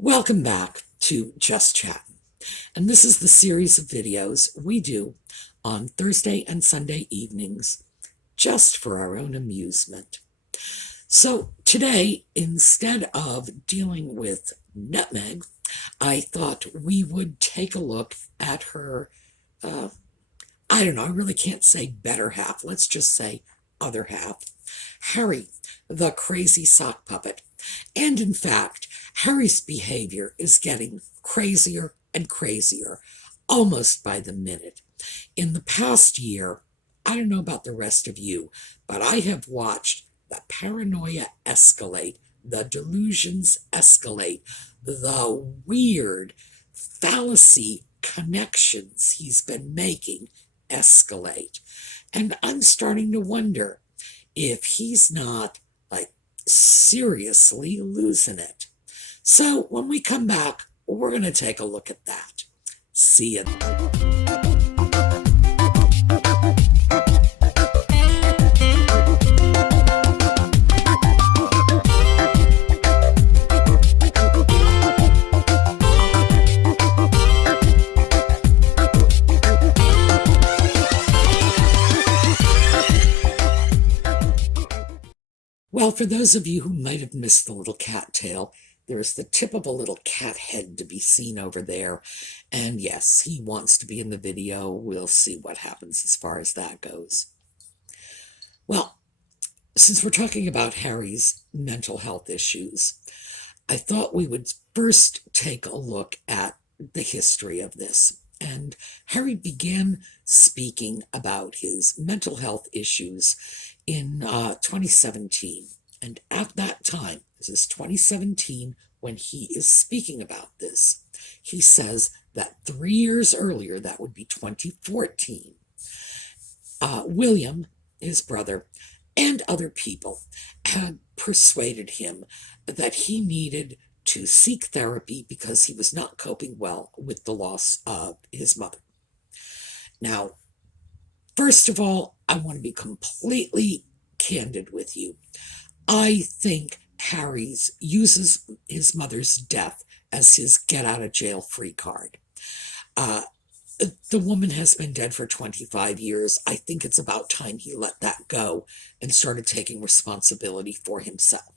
Welcome back to Just Chattin. And this is the series of videos we do on Thursday and Sunday evenings just for our own amusement. So today, instead of dealing with Nutmeg, I thought we would take a look at her, I don't know, I really can't say better half. Let's just say other half. Harry, the crazy sock puppet. And in fact, Harry's behavior is getting crazier and crazier, almost by the minute. In the past year, I don't know about the rest of you, but I have watched the paranoia escalate, the delusions escalate, the weird fallacy connections he's been making escalate. And I'm starting to wonder if he's not seriously losing it. So when we come back, we're going to take a look at that. See you then. Well, for those of you who might have missed the little cat tail, there's the tip of a little cat head to be seen over there. And yes, he wants to be in the video. We'll see what happens as far as that goes. Well, since we're talking about Harry's mental health issues, I thought we would first take a look at the history of this. And Harry began speaking about his mental health issues in 2017. And at that time, this is 2017, when he is speaking about this, he says that 3 years earlier, that would be 2014, William, his brother, and other people had persuaded him that he needed to seek therapy because he was not coping well with the loss of his mother. Now, first of all, I want to be completely candid with you. I think Harry uses his mother's death as his get out of jail free card. The woman has been dead for 25 years. I think it's about time he let that go and started taking responsibility for himself.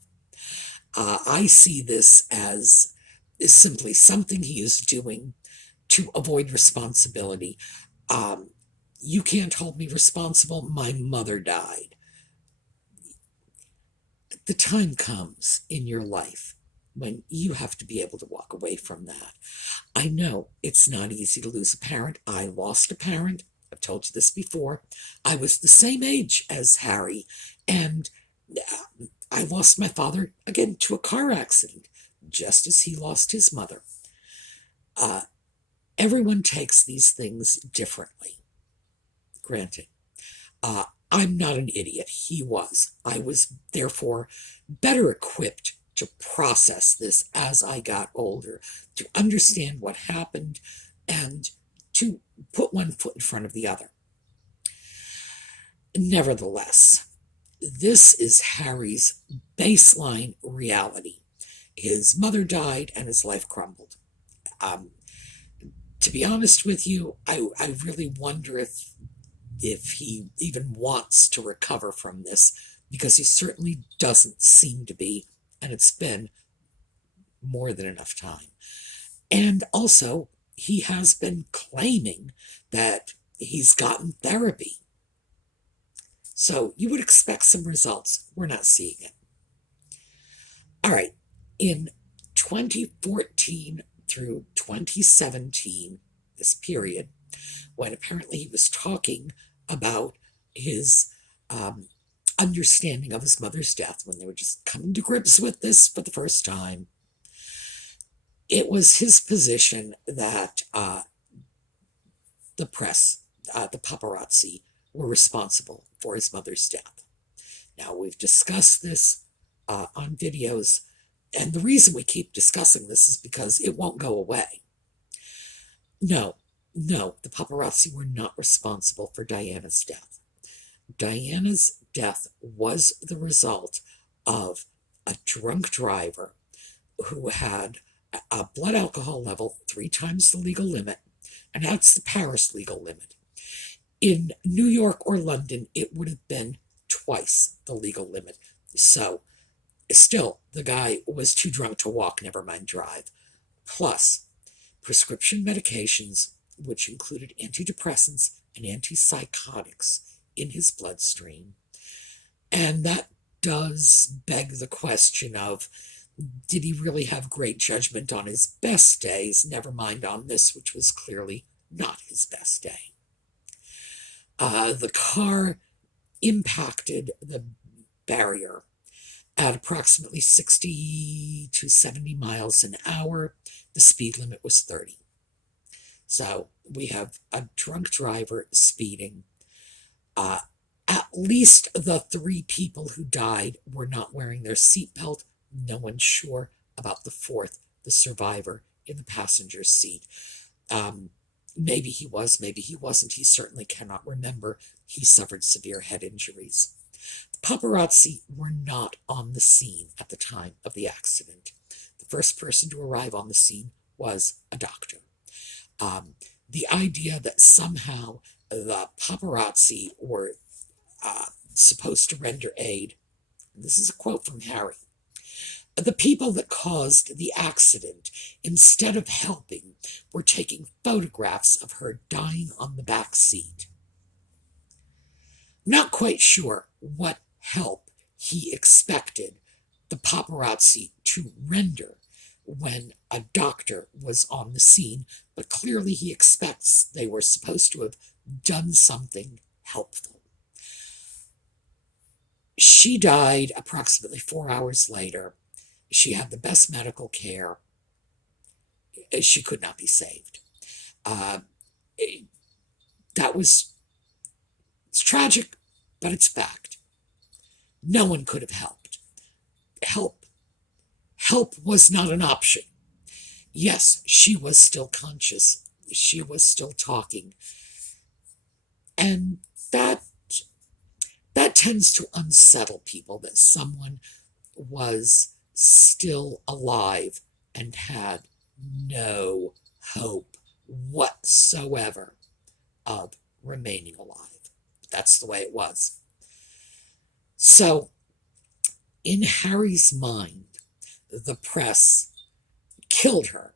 I see this as simply something he is doing to avoid responsibility. You can't hold me responsible. My mother died. The time comes in your life when you have to be able to walk away from that. I know it's not easy to lose a parent. I lost a parent. I've told you this before. I was the same age as Harry, and I lost my father, again, to a car accident, just as he lost his mother. Everyone takes these things differently. Granted, I'm not an idiot. He was. I was, therefore, better equipped to process this as I got older, to understand what happened, and to put one foot in front of the other. Nevertheless, this is Harry's baseline reality. His mother died and his life crumbled. To be honest with you, I really wonder if he even wants to recover from this, because he certainly doesn't seem to be, and it's been more than enough time. And also, he has been claiming that he's gotten therapy. So you would expect some results. We're not seeing it. All right. In 2014 through 2017, this period, when apparently he was talking about his understanding of his mother's death, when they were just coming to grips with this for the first time, it was his position that the press, the paparazzi, were responsible for his mother's death. Now, we've discussed this on videos, and the reason we keep discussing this is because it won't go away. No, the paparazzi were not responsible for Diana's death. Diana's death was the result of a drunk driver who had a blood alcohol level 3 times the legal limit, and that's the Paris legal limit. In New York or London, it would have been twice the legal limit. So, still, the guy was too drunk to walk, never mind drive. Plus, prescription medications, which included antidepressants and antipsychotics, in his bloodstream. And that does beg the question of, did he really have great judgment on his best days, never mind on this, which was clearly not his best day? The car impacted the barrier at approximately 60 to 70 miles an hour. The speed limit was 30. So we have a drunk driver speeding. At least the 3 people who died were not wearing their seatbelt. No one's sure about the 4th, the survivor in the passenger seat. Maybe he was, maybe he wasn't. He certainly cannot remember. He suffered severe head injuries. The paparazzi were not on the scene at the time of the accident. The first person to arrive on the scene was a doctor. The idea that somehow the paparazzi were supposed to render aid, this is a quote from Harry, the people that caused the accident, instead of helping, were taking photographs of her dying on the back seat. Not quite sure what help he expected the paparazzi to render when a doctor was on the scene, but clearly he expects they were supposed to have done something helpful. She died approximately 4 hours later. She had the best medical care. She could not be saved. It's tragic, but it's fact. No one could have helped. Help was not an option. Yes, she was still conscious. She was still talking. And that tends to unsettle people, that someone was still alive and had no hope whatsoever of remaining alive. That's the way it was. So, in Harry's mind, the press killed her.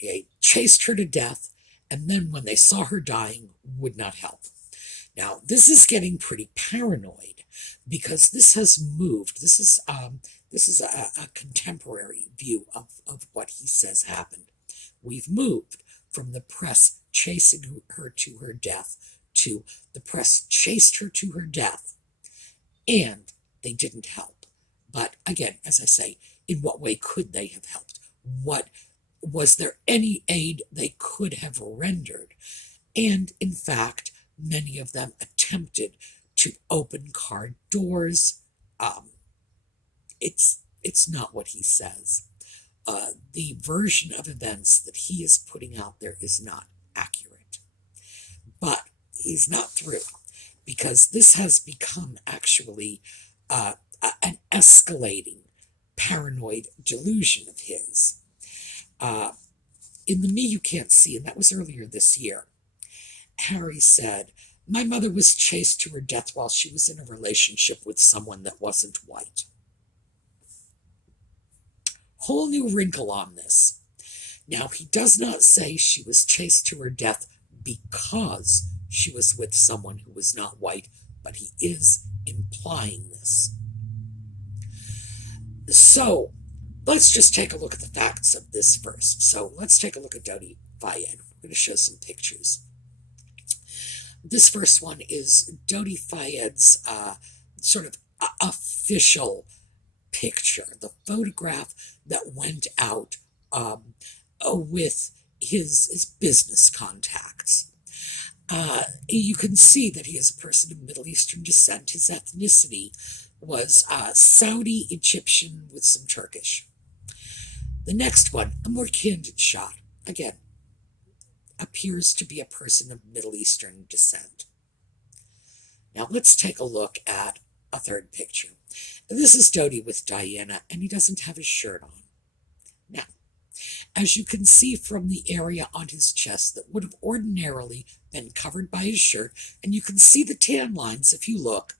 They chased her to death, and then when they saw her dying, would not help. Now, this is getting pretty paranoid, because this has moved. This is a contemporary view of what he says happened. We've moved from the press chasing her to her death to the press chased her to her death, and they didn't help. But again, as I say, in what way could they have helped? Was there any aid they could have rendered? And in fact, many of them attempted to open car doors. It's not what he says. The version of events that he is putting out there is not accurate. But he's not through, because this has become actually an escalating paranoid delusion of his. In the Me You Can't See, and that was earlier this year, Harry said, "My mother was chased to her death while she was in a relationship with someone that wasn't white." Whole new wrinkle on this. Now, he does not say she was chased to her death because she was with someone who was not white, but he is implying this. So, let's just take a look at the facts of this first. So, let's take a look at Dodi Fayed. We're going to show some pictures. This first one is Dodi Fayed's sort of official picture, the photograph that went out with his business contacts. You can see that he is a person of Middle Eastern descent. His ethnicity was Saudi Egyptian with some Turkish. The next one, a more candid shot, again, appears to be a person of Middle Eastern descent. Now let's take a look at a third picture. This is Dodi with Diana, and he doesn't have his shirt on. Now, as you can see from the area on his chest that would have ordinarily been covered by his shirt, and you can see the tan lines if you look,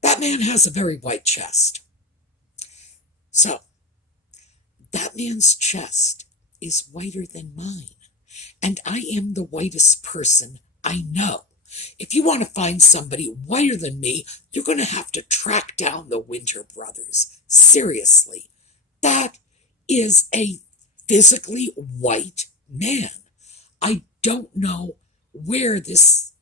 that man has a very white chest. So, that man's chest is whiter than mine, and I am the whitest person I know. If you want to find somebody whiter than me, you're going to have to track down the Winter brothers. Seriously, that is a physically white man. I don't know where this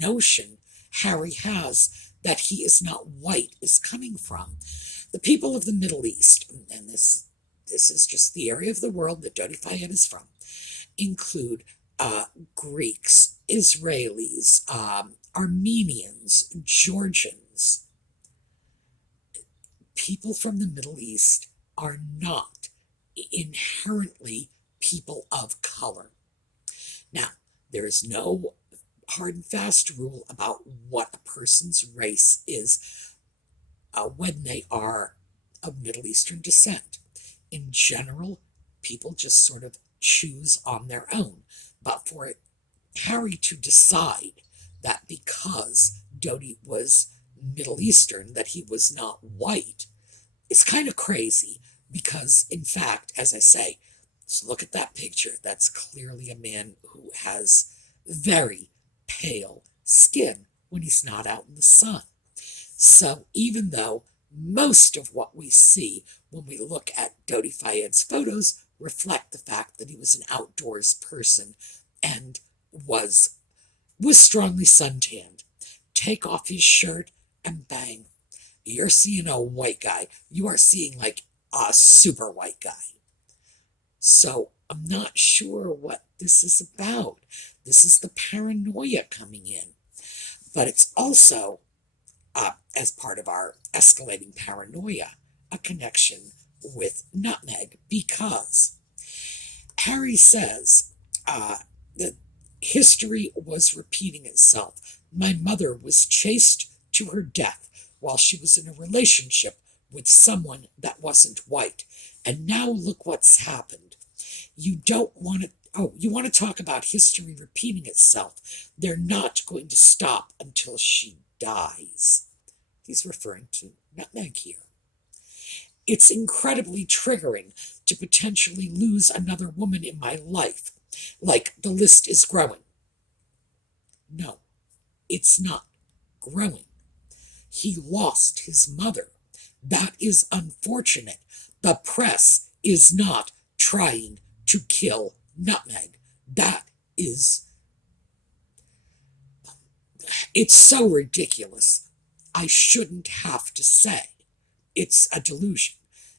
notion Harry has that he is not white is coming from. The people of the Middle East, and this is just the area of the world that Dodi Fayed is from, include Greeks, Israelis, Armenians, Georgians. People from the Middle East are not inherently people of color. Now, there is no hard and fast rule about what a person's race is when they are of Middle Eastern descent. In general, people just sort of choose on their own. But for Harry to decide that because Dodi was Middle Eastern, that he was not white, is kind of crazy because, in fact, as I say, so look at that picture. That's clearly a man who has very pale skin when he's not out in the sun. So even though most of what we see when we look at Dodi Fayed's photos reflect the fact that he was an outdoors person and was strongly suntanned, take off his shirt and bang, you're seeing a white guy. You are seeing like a super white guy. So I'm not sure what this is about. This is the paranoia coming in. But it's also, as part of our escalating paranoia, a connection with nutmeg, because Harry says that history was repeating itself. My mother was chased to her death while she was in a relationship with someone that wasn't white. And now look what's happened. You don't want to, you want to talk about history repeating itself. They're not going to stop until she dies. He's referring to nutmeg here. It's incredibly triggering to potentially lose another woman in my life. Like, the list is growing. No, it's not growing. He lost his mother. That is unfortunate. The press is not trying to kill nutmeg. That is... It's so ridiculous. I shouldn't have to say it's a delusion.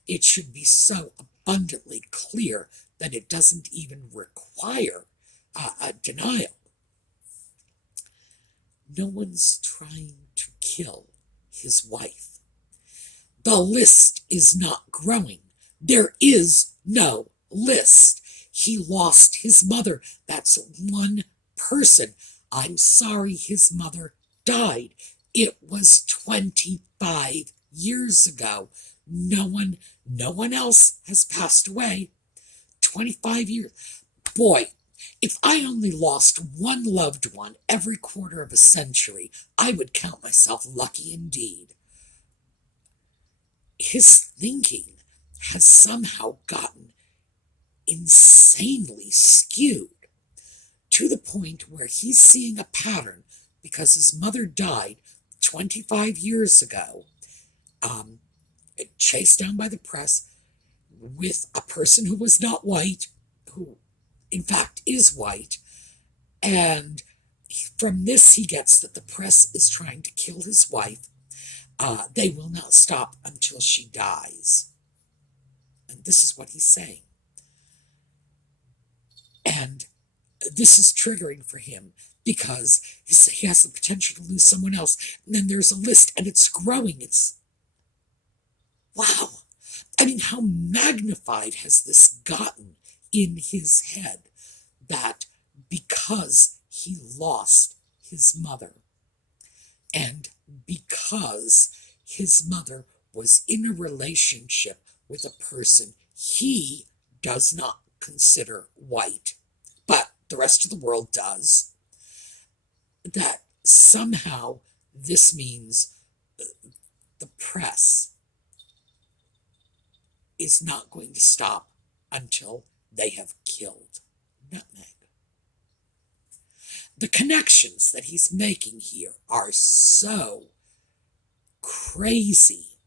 It should be so abundantly clear that it doesn't even require a denial. No one's trying to kill his wife. The list is not growing. There is no list. He lost his mother. That's one person. I'm sorry his mother died. It was 25 years ago. No one else has passed away. 25 years. Boy, if I only lost one loved one every quarter of a century, I would count myself lucky indeed. His thinking has somehow gotten insanely skewed to the point where he's seeing a pattern because his mother died 25 years ago, chased down by the press with a person who was not white, who in fact is white, and from this he gets that the press is trying to kill his wife. They will not stop until she dies. And this is what he's saying. And this is triggering for him because he has the potential to lose someone else. And then there's a list and it's growing. It's, wow. I mean, how magnified has this gotten in his head that because he lost his mother and because his mother was in a relationship with a person he does not consider white, but the rest of the world does, that somehow this means the press is not going to stop until they have killed Nutmeg. The connections that he's making here are so crazy.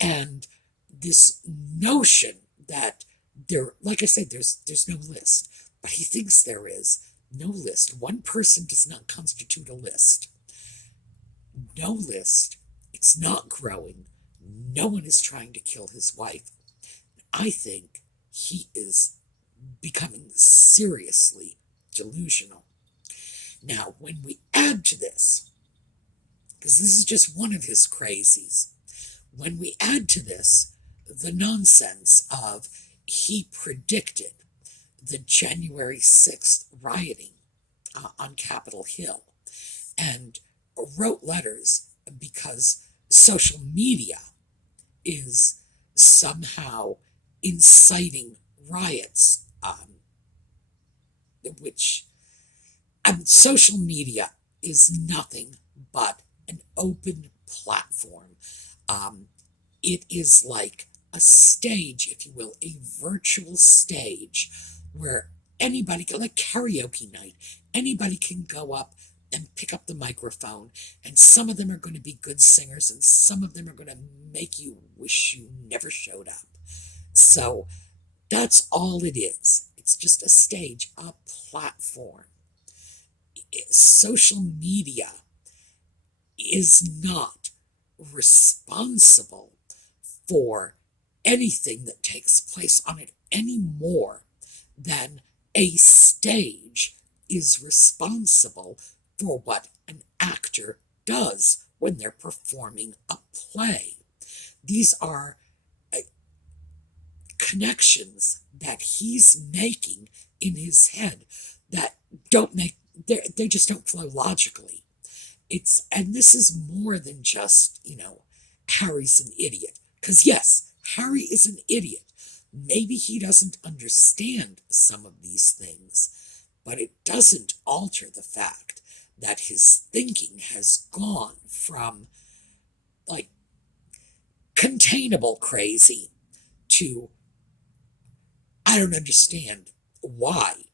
And this notion that there, like I said, there's no list, but he thinks there is no list. One person does not constitute a list. No list. It's not growing. No one is trying to kill his wife. I think he is becoming seriously delusional. Now, when we add to this, because this is just one of his crazies, when we add to this the nonsense of he predicted the January 6th rioting on Capitol Hill and wrote letters because social media is somehow inciting riots, which social media is nothing but an open platform. It is like a stage, if you will, a virtual stage where anybody can, like karaoke night, anybody can go up and pick up the microphone, and some of them are going to be good singers, and some of them are going to make you wish you never showed up. So that's all it is. It's just a stage, a platform. Social media is not responsible for anything that takes place on it any more than a stage is responsible for what an actor does when they're performing a play. These are connections that he's making in his head that don't make, they just don't flow logically. And this is more than just, Harry's an idiot. Because yes, Harry is an idiot. Maybe he doesn't understand some of these things, but it doesn't alter the fact that his thinking has gone from, like, containable crazy to, I don't understand why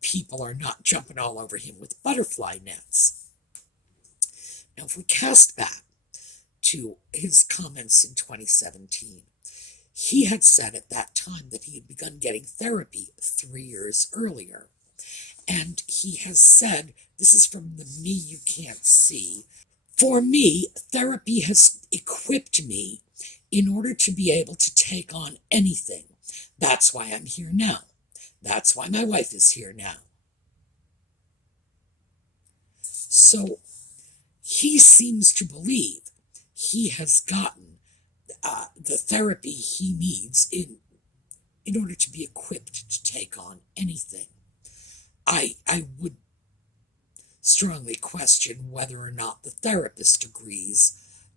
people are not jumping all over him with butterfly nets. Now, if we cast back to his comments in 2017, he had said at that time that he had begun getting therapy 3 years earlier. And he has said, this is from the Me You Can't See, "For me, therapy has equipped me in order to be able to take on anything. That's why I'm here now. That's why my wife is here now." So he seems to believe he has gotten the therapy he needs in order to be equipped to take on anything. I would strongly question whether or not the therapist agrees,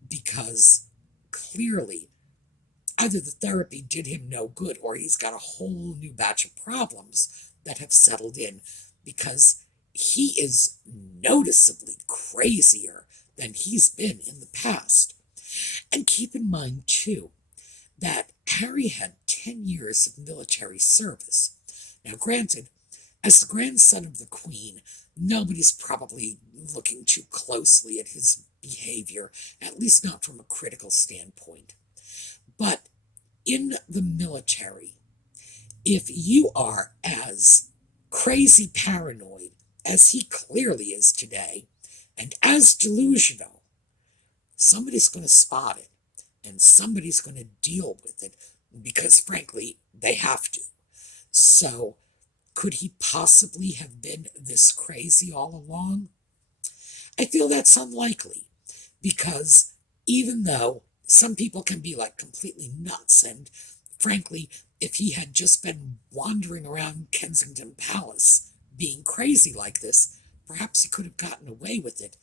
because clearly either the therapy did him no good or he's got a whole new batch of problems that have settled in, because he is noticeably crazier than he's been in the past. And keep in mind, too, that Harry had 10 years of military service. Now, granted, as the grandson of the Queen, nobody's probably looking too closely at his behavior, at least not from a critical standpoint. But in the military, if you are as crazy paranoid as he clearly is today, and as delusional, somebody's going to spot it, and somebody's going to deal with it, because frankly, they have to. So, could he possibly have been this crazy all along? I feel that's unlikely, because even though some people can be like completely nuts, and frankly, if he had just been wandering around Kensington Palace being crazy like this, perhaps he could have gotten away with it.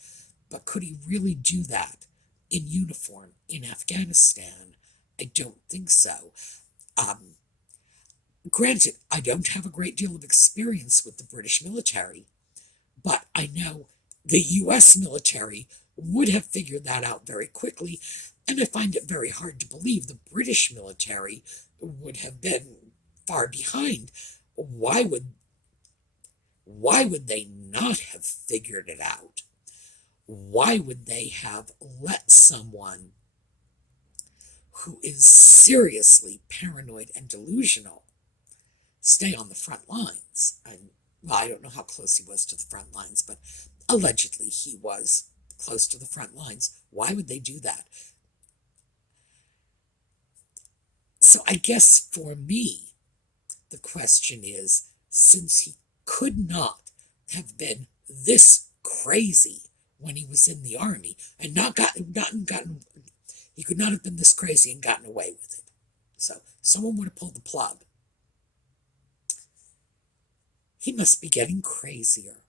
But could he really do that in uniform in Afghanistan? I don't think so. Granted, I don't have a great deal of experience with the British military, but I know the US military would have figured that out very quickly, and I find it very hard to believe the British military would have been far behind. Why would they not have figured it out? Why would they have let someone who is seriously paranoid and delusional stay on the front lines? Well, I don't know how close he was to the front lines, but allegedly he was close to the front lines. Why would they do that? So I guess for me, the question is, since he could not have been this crazy when he was in the army and he could not have been this crazy and gotten away with it. So someone would have pulled the plug. He must be getting crazier.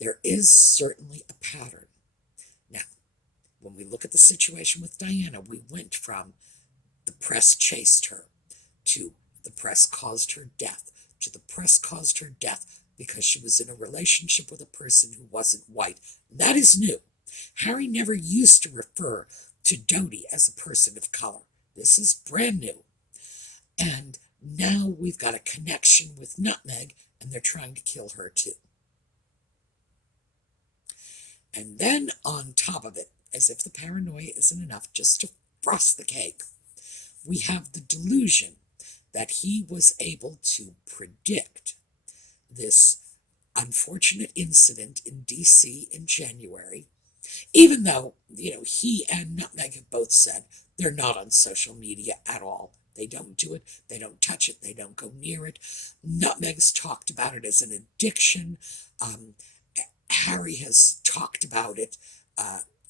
There is certainly a pattern. Now, when we look at the situation with Diana, we went from the press chased her to the press caused her death to the press caused her death because she was in a relationship with a person who wasn't white. That is new. Harry never used to refer to Dodie as a person of color. This is brand new. And now we've got a connection with Nutmeg, and they're trying to kill her too. And then on top of it, as if the paranoia isn't enough, just to frost the cake, we have the delusion that he was able to predict this unfortunate incident in D.C. in January, even though, he and Nutmeg have both said they're not on social media at all. They don't do it. They don't touch it. They don't go near it. Nutmeg's talked about it as an addiction. Harry has talked about it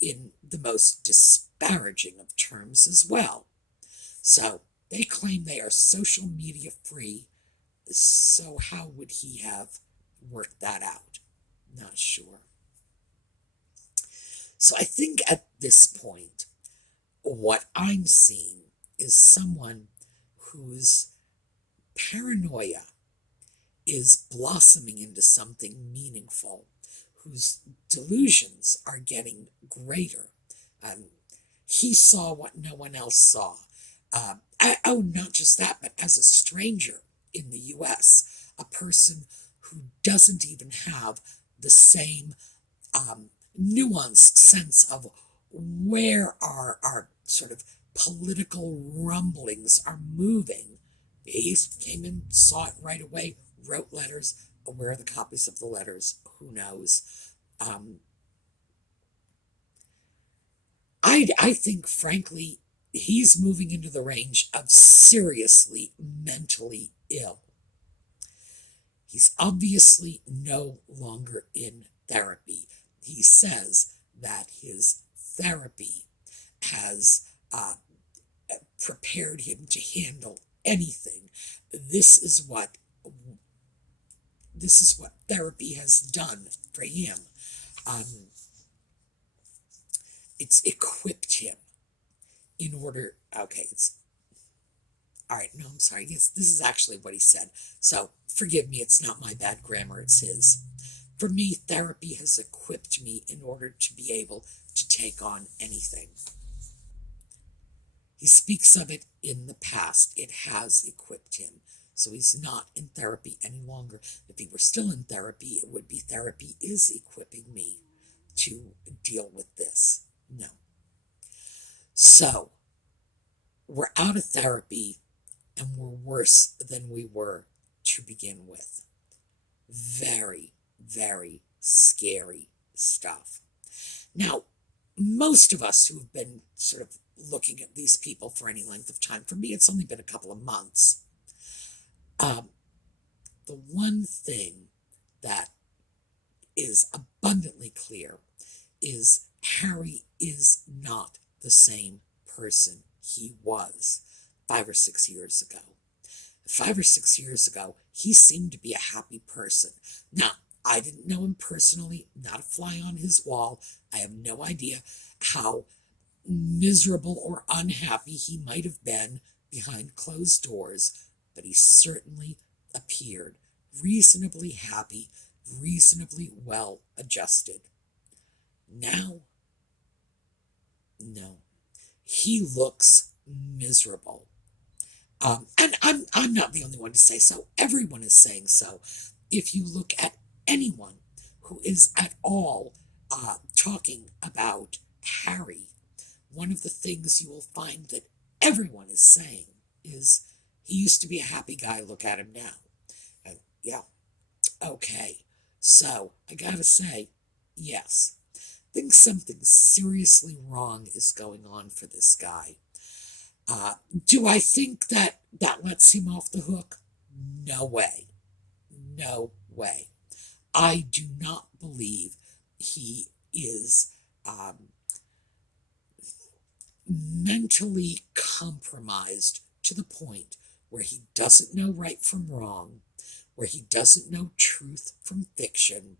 in the most disparaging of terms as well. So they claim they are social media free. So how would he have worked that out? Not sure. So I think at this point, what I'm seeing is someone whose paranoia is blossoming into something meaningful, whose delusions are getting greater. He saw what no one else saw. Not just that, but as a stranger in the U.S., a person who doesn't even have the same nuanced sense of where our sort of political rumblings are moving. He came in, saw it right away, wrote letters. Where are the copies of the letters? Who knows? I think, frankly, he's moving into the range of seriously mentally ill. He's obviously no longer in therapy. He says that his therapy has prepared him to handle anything. This is what therapy has done for him. It's equipped him in order. Okay, all right. No, I'm sorry. Yes, this is actually what he said. So forgive me. It's not my bad grammar. It's his. For me, therapy has equipped me in order to be able to take on anything. He speaks of it in the past. It has equipped him. So he's not in therapy any longer. If he were still in therapy, it would be therapy is equipping me to deal with this. No. So we're out of therapy and we're worse than we were to begin with. Very, very scary stuff. Now, most of us who've been sort of looking at these people for any length of time, for me, it's only been a couple of months. The one thing that is abundantly clear is Harry is not the same person he was 5 or 6 years ago. 5 or 6 years ago, he seemed to be a happy person. Now, I didn't know him personally, not a fly on his wall. I have no idea how miserable or unhappy he might have been behind closed doors, but he certainly appeared reasonably happy, reasonably well adjusted. Now, no, he looks miserable. And I'm not the only one to say so. Everyone is saying so. If you look at anyone who is at all talking about Harry, one of the things you will find that everyone is saying is, he used to be a happy guy, look at him now. And yeah, okay. So I gotta say, yes, I think something seriously wrong is going on for this guy. Do I think that lets him off the hook? No way. No way. I do not believe he is mentally compromised to the point where he doesn't know right from wrong, where he doesn't know truth from fiction.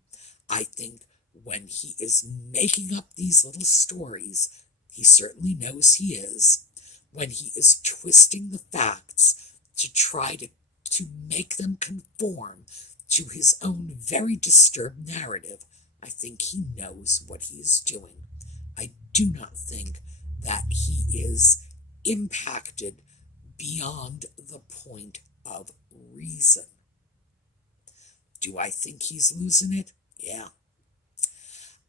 I think when he is making up these little stories, he certainly knows he is. When he is twisting the facts to try to make them conform to his own very disturbed narrative, I think he knows what he is doing. I do not think that he is impacted beyond the point of reason. Do I think he's losing it? Yeah,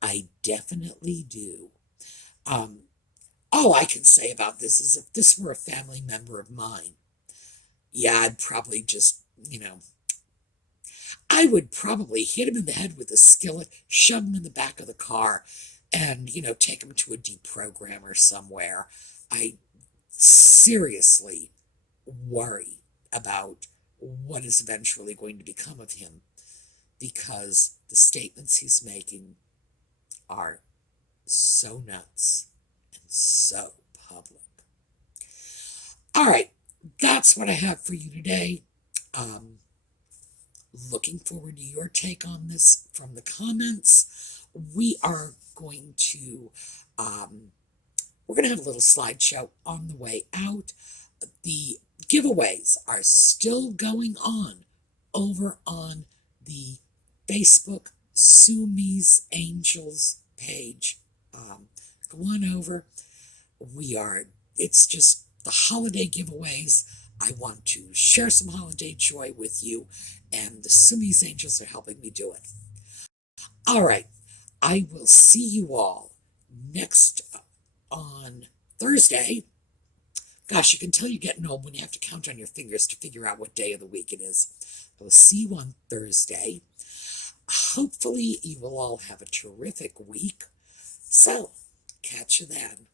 I definitely do. All I can say about this is, if this were a family member of mine, yeah, I'd probably just, I would probably hit him in the head with a skillet, shove him in the back of the car, and, take him to a deprogrammer somewhere. I seriously worry about what is eventually going to become of him, because the statements he's making are so nuts and so public. All right, that's what I have for you today. Looking forward to your take on this from the comments. We are going to we're going to have a little slideshow on the way out. The giveaways are still going on over on the Facebook SueMe's Angels page. Go on over. It's just the holiday giveaways. I want to share some holiday joy with you, and the SueMe's Angels are helping me do it. All right, I will see you all next on Thursday. Gosh, you can tell you're getting old when you have to count on your fingers to figure out what day of the week it is. I will see you on Thursday. Hopefully, you will all have a terrific week. So, catch you then.